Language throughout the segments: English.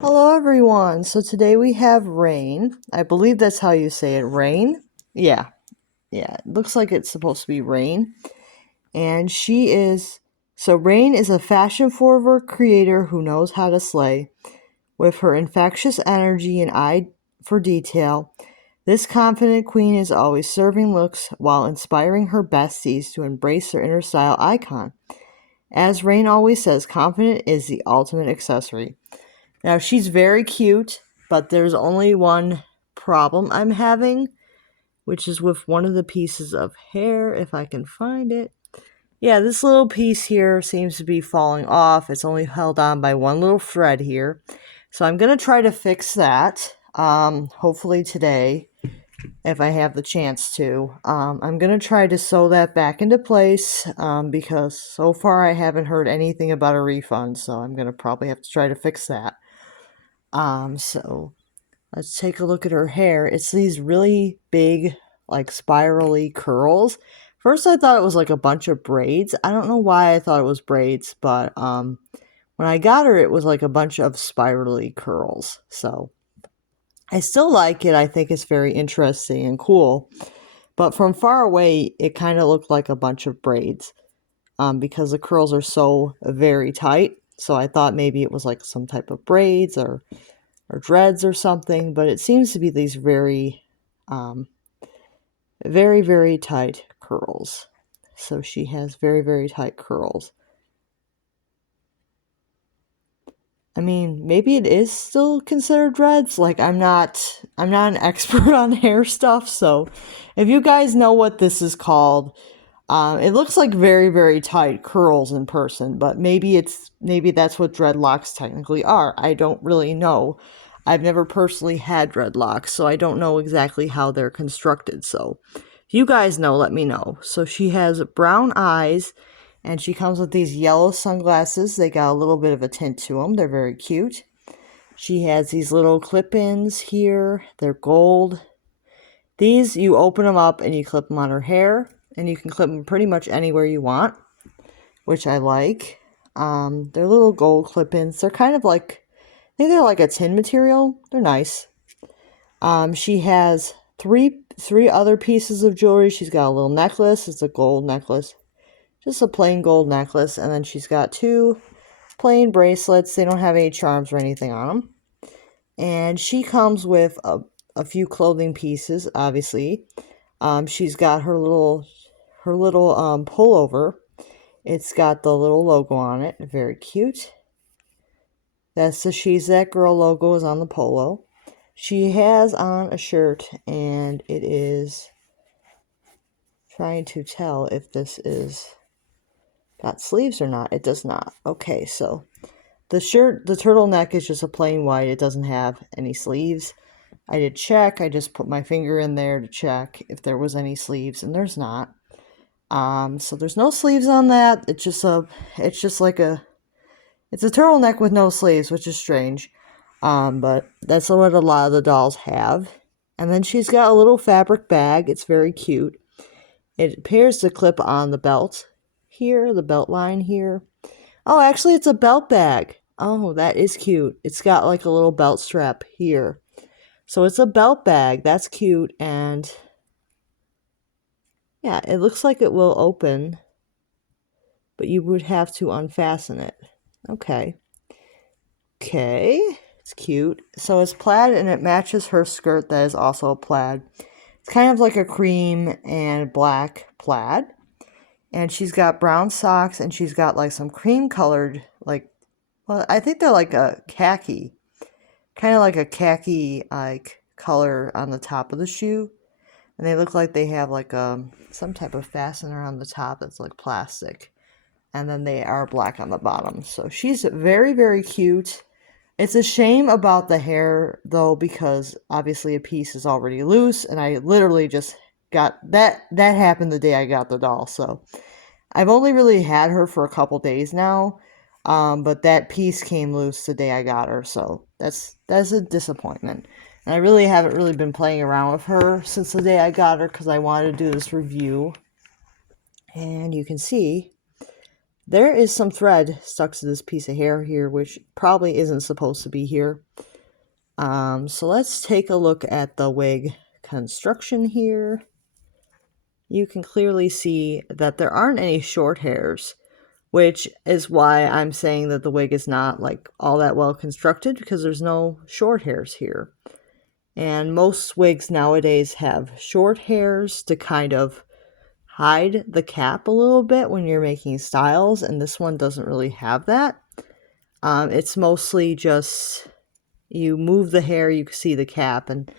Hello everyone. So today we have Rain. I believe that's how you say it. Rain? Yeah. Yeah. It looks like it's supposed to be Rain. And Rain is a fashion forward creator who knows how to slay. With her infectious energy and eye for detail, this confident queen is always serving looks while inspiring her besties to embrace their inner style icon. As Rain always says, confident is the ultimate accessory. Now, she's very cute, but there's only one problem I'm having, which is with one of the pieces of hair, if I can find it. Yeah, this little piece here seems to be falling off. It's only held on by one little thread here. So I'm going to try to fix that, hopefully today, if I have the chance to. I'm going to try to sew that back into place because so far I haven't heard anything about a refund, so I'm going to probably have to try to fix that. So let's take a look at her hair. It's these really big, like spirally curls. First I thought it was like a bunch of braids. I don't know why I thought it was braids, but when I got her it was like a bunch of spirally curls. So I still like it. I think it's very interesting and cool. But from far away it kind of looked like a bunch of braids because the curls are so very tight. So I thought maybe it was like some type of braids or dreads or something, but it seems to be these very, very tight curls. So she has very tight curls. I mean, maybe it is still considered dreads. Like I'm not an expert on hair stuff, so if you guys know what this is called, it looks like very tight curls in person, but maybe that's what dreadlocks technically are. I don't really know. I've never personally had dreadlocks, so I don't know exactly how they're constructed. So if you guys know, let me know. So she has brown eyes, and she comes with these yellow sunglasses. They got a little bit of a tint to them. They're very cute. She has these little clip-ins here. They're gold. These, you open them up and you clip them on her hair. And you can clip them pretty much anywhere you want, which I like. They're little gold clip-ins. They're kind of like, I think they're like a tin material. They're nice. She has three other pieces of jewelry. She's got a little necklace. It's a gold necklace. Just a plain gold necklace. And then she's got two plain bracelets. They don't have any charms or anything on them. And she comes with a few clothing pieces, obviously. She's got her little pullover. It's got the little logo on it. Very cute. That's the She's That Girl logo is on the polo. She has on a shirt, and it is trying to tell if this is got sleeves or not. It does not. Okay, so the shirt, the turtleneck is just a plain white. It doesn't have any sleeves. I did check. I just put my finger in there to check if there was any sleeves, and there's not. So there's no sleeves on that. It's just a turtleneck with no sleeves, which is strange. But that's what a lot of the dolls have. And then she's got a little fabric bag. It's very cute. It appears to clip on the belt here, the belt line here. Oh, actually, it's a belt bag. Oh, that is cute. It's got like a little belt strap here. So it's a belt bag. That's cute. And yeah, it looks like it will open, but you would have to unfasten it. Okay. It's cute. So it's plaid and it matches her skirt that is also plaid. It's kind of like a cream and black plaid. And she's got brown socks and she's got like some cream colored, like, well, I think they're like a khaki. Kind of like a khaki like color on the top of the shoe. And they look like they have like some type of fastener on the top that's like plastic. And then they are black on the bottom. So she's very cute. It's a shame about the hair, though, because obviously a piece is already loose, and I literally just got that happened the day I got the doll, so I've only really had her for a couple days now, but that piece came loose the day I got her, so that's a disappointment. And I really haven't been playing around with her since the day I got her because I wanted to do this review. And you can see there is some thread stuck to this piece of hair here, which probably isn't supposed to be here. So let's take a look at the wig construction here. You can clearly see that there aren't any short hairs, which is why I'm saying that the wig is not like all that well constructed, because there's no short hairs here. And most wigs nowadays have short hairs to kind of hide the cap a little bit when you're making styles, and this one doesn't really have that. It's mostly just you move the hair, you can see the cap, and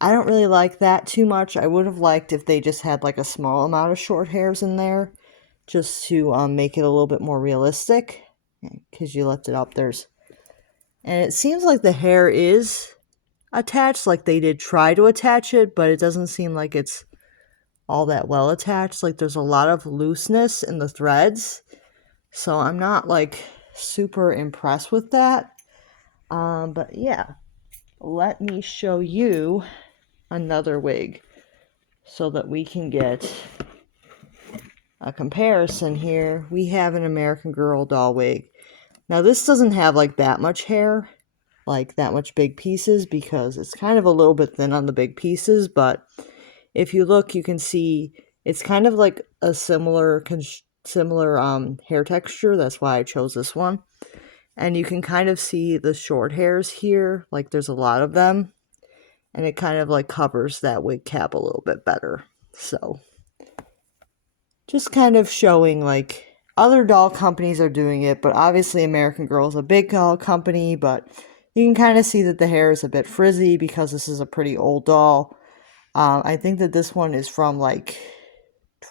I don't really like that too much. I would have liked if they just had like a small amount of short hairs in there, just to make it a little bit more realistic. Because you lift it up, and it seems like the hair is attached, like they did try to attach it, but it doesn't seem like it's all that well attached. Like there's a lot of looseness in the threads, so I'm not like super impressed with that. But yeah, let me show you another wig so that we can get a comparison here. We have an American Girl doll wig. Now this doesn't have like that much hair, like that much big pieces, because it's kind of a little bit thin on the big pieces, but if you look, you can see it's kind of like a similar hair texture. That's why I chose this one. And you can kind of see the short hairs here, like there's a lot of them, and it kind of like covers that wig cap a little bit better. So just kind of showing like other doll companies are doing it, but obviously American Girl is a big doll company, but you can kind of see that the hair is a bit frizzy because this is a pretty old doll. I think that this one is from like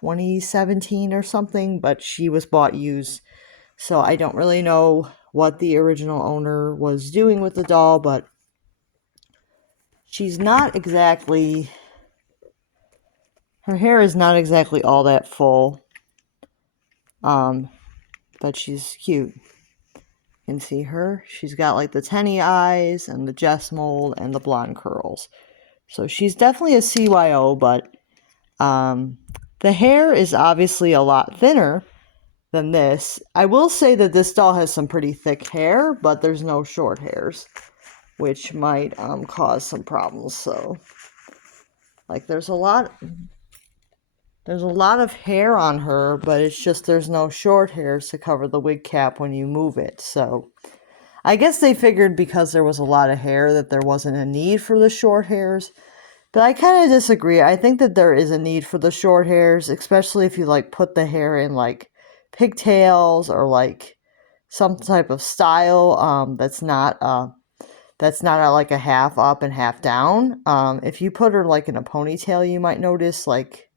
2017 or something, but she was bought used, so I don't really know what the original owner was doing with the doll, but she's not exactly, her hair is not exactly all that full, but she's cute. You can see her. She's got like the tenny eyes and the Jess mold and the blonde curls. So she's definitely a CYO, but the hair is obviously a lot thinner than this. I will say that this doll has some pretty thick hair, but there's no short hairs, which might cause some problems. So like there's a lot of hair on her, but it's just there's no short hairs to cover the wig cap when you move it. So I guess they figured because there was a lot of hair that there wasn't a need for the short hairs. But I kind of disagree. I think that there is a need for the short hairs, especially if you like put the hair in like pigtails or like some type of style that's not like a half up and half down. If you put her like in a ponytail, you might notice like,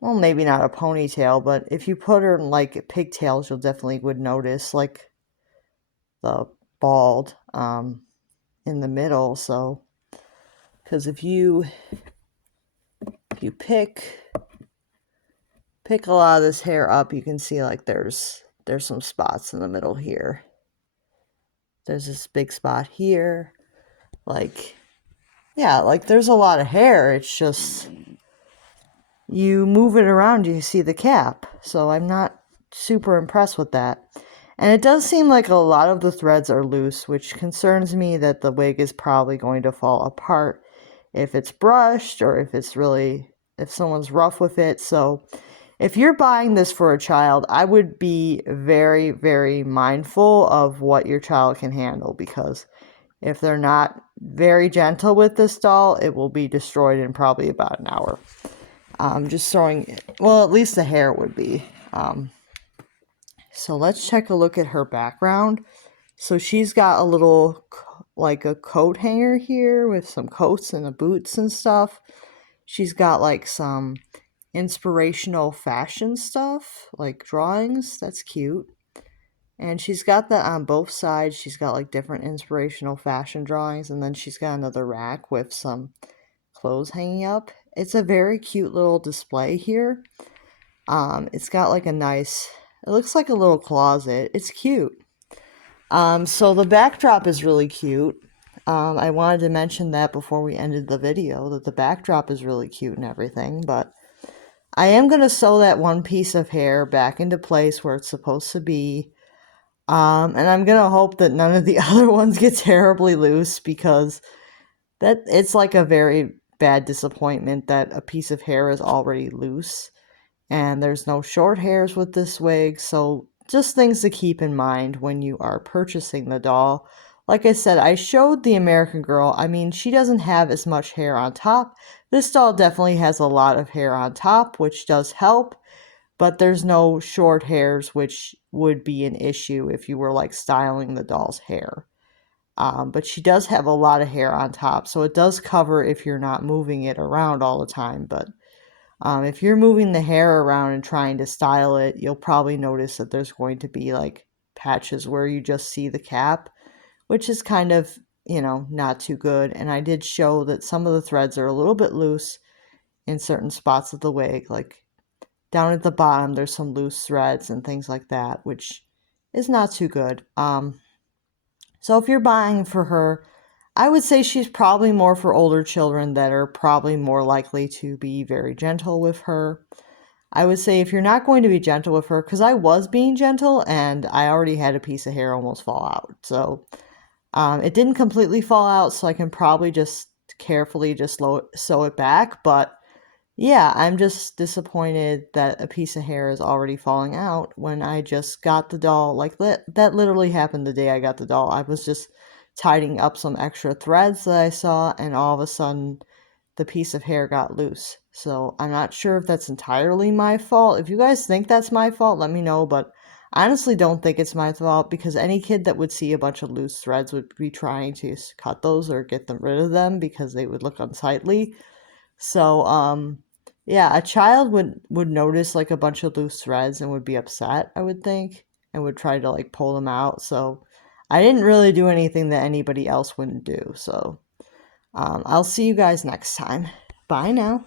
well, maybe not a ponytail, but if you put her in like pigtails, you'll definitely would notice like the bald in the middle. So because if you pick a lot of this hair up, you can see like there's some spots in the middle here. There's this big spot here. Like, yeah, like there's a lot of hair. It's just you move it around, you see the cap. So I'm not super impressed with that. And it does seem like a lot of the threads are loose, which concerns me that the wig is probably going to fall apart if it's brushed or if someone's rough with it. So if you're buying this for a child, I would be very, very mindful of what your child can handle, because if they're not very gentle with this doll, it will be destroyed in probably about an hour. Just throwing, well, at least the hair would be. So let's take a look at her background. So she's got a little, like a coat hanger here with some coats and the boots and stuff. She's got like some inspirational fashion stuff, like drawings. That's cute. And she's got that on both sides. She's got like different inspirational fashion drawings. And then she's got another rack with some clothes hanging up. It's a very cute little display here. It's got like a nice, it looks like a little closet. It's cute. So the backdrop is really cute. I wanted to mention that before we ended the video, that the backdrop is really cute and everything, but I am going to sew that one piece of hair back into place where it's supposed to be. And I'm going to hope that none of the other ones get terribly loose, because that it's like a very bad disappointment that a piece of hair is already loose. And there's no short hairs with this wig, so just things to keep in mind when you are purchasing the doll. Like I said, I showed the American Girl. I mean, she doesn't have as much hair on top. This doll definitely has a lot of hair on top, which does help, but there's no short hairs, which would be an issue if you were like styling the doll's hair. But she does have a lot of hair on top, so it does cover if you're not moving it around all the time. But if you're moving the hair around and trying to style it, you'll probably notice that there's going to be like patches where you just see the cap, which is kind of, not too good. And I did show that some of the threads are a little bit loose in certain spots of the wig, like down at the bottom, there's some loose threads and things like that, which is not too good. So if you're buying for her, I would say she's probably more for older children that are probably more likely to be very gentle with her. I would say if you're not going to be gentle with her, because I was being gentle and I already had a piece of hair almost fall out. So it didn't completely fall out, so I can probably just carefully just sew it back. But yeah, I'm just disappointed that a piece of hair is already falling out when I just got the doll. Like that literally happened the day I got the doll. I was just tidying up some extra threads that I saw, and all of a sudden the piece of hair got loose. So I'm not sure if that's entirely my fault. If you guys think that's my fault, let me know, but I honestly don't think it's my fault, because any kid that would see a bunch of loose threads would be trying to cut those or get them rid of them because they would look unsightly. So yeah, a child would notice like a bunch of loose threads and would be upset, I would think, and would try to like pull them out. So I didn't really do anything that anybody else wouldn't do. So I'll see you guys next time. Bye now.